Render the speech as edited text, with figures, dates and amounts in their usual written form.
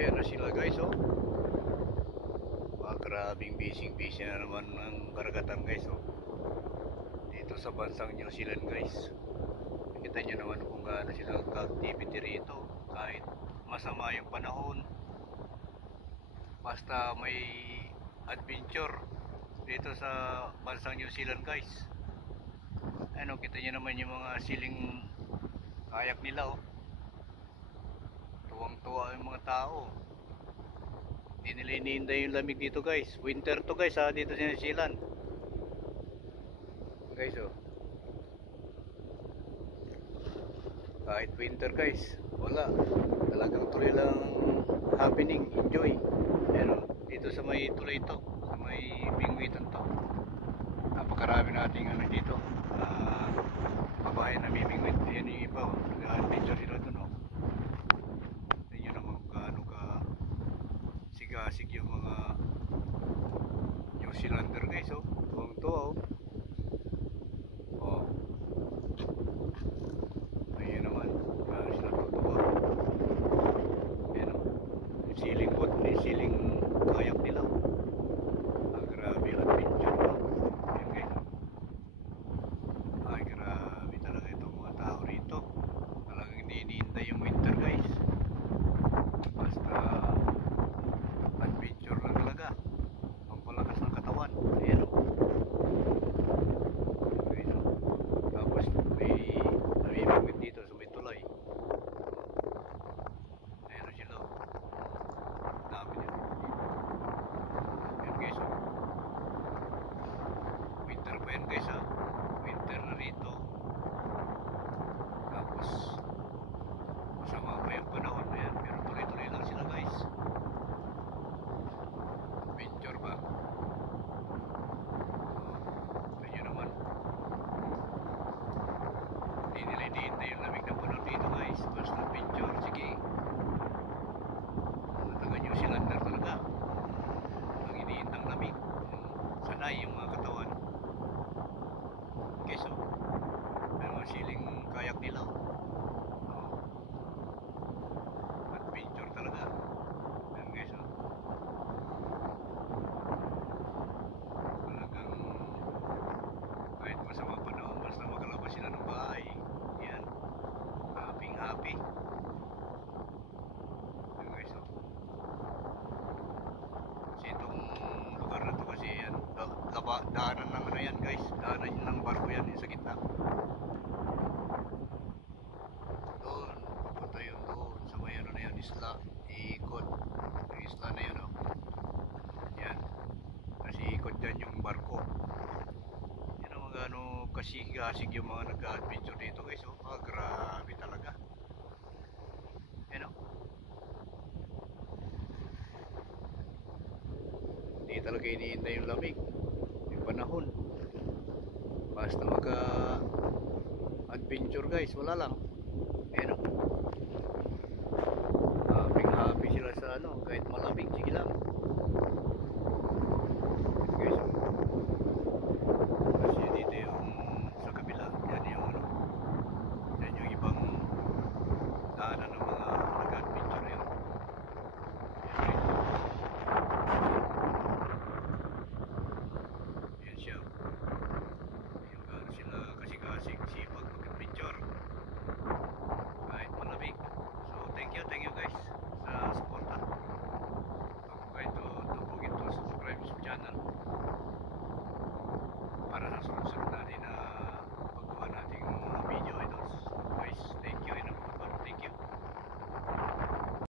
ayan na sila guys, oh. Grabing busy na naman ng karagatan guys, oh. Dito sa bansang New Zealand guys. Kita nyo naman kung gaano sila activity rito. Kahit masama yung panahon, basta may adventure dito sa bansang New Zealand guys. Ano, kita nyo naman yung mga siling kayak nila, oh. Tuwang-tuwa yung mga tao. Hindi nila iniinda yung lamig dito guys. Winter to guys, ha, dito sa New Zealand guys, oh. Kahit winter guys, wala, talagang tuloy lang happening, enjoy. Pero dito sa may tuloy ito, sa may Mingwitan to, napakarami nating ano dito, kabayan na mimingwit. Yan yung iba, oh. Nag-adventure sila dun, oh. Tingnan naman gaano ka sigasig yung mga New Zealander guys, oh. Tuwang-tuwa, oh. Oh. Ayun naman, gaano sila tutuwa. Ayan, oh. Yung siling boat, yung siling kayak nila, oh. Grabe yung adventure, oh. Ayan guys, oh. Ay, grabe talaga itong mga tao rito. Talagang iniintay yung winter guys. Basta adventure lang talaga, pampalakas ng katawan. Ayan, oh. Ayan, oh. Tapos may namimigit dito sa may tulay. Ayan, oh, sila, oh. Dami nila. Ayan guys, oh. Winter pa yan guys, ha. Winter na rito. Tapos masama pa yung panahon. Ayan, pero tuloy-tuloy lang sila guys. Adventure ba? Ayun naman, hindi nila iniintay yung lamig na panahon dito guys. Basta adventure, sige. Mga taga New Zealander talaga, ang iniintang lamig, sanay yung mga katawan. Okay, so may mga siling kayak nila, oh. Adventure talaga. Ayan guys, oh. Talagang kahit masama panahon, basta makalabas sila ng bahay, yan, happy. Ayan guys, oh. Kasi itong lugar na to kasi yan, daanan ng ano yan guys, daanan ng barko yan, yung sa gitna. Doon, papunta yun doon sa may ano na yan, isla, iikot yung isla na yun, oh. Yan, kasi ikot dyan yung barko. Yan ang mga ano, kasig-asig yung mga nag-adventure dito guys, oh. Grabe talaga. Yan, oh. Hindi talaga iniintay yung lamig, yung panahon. Basta maka-adventure guys, wala lang. Ayan, oh. Happy sila sa ano, kahit malamig, sige lang.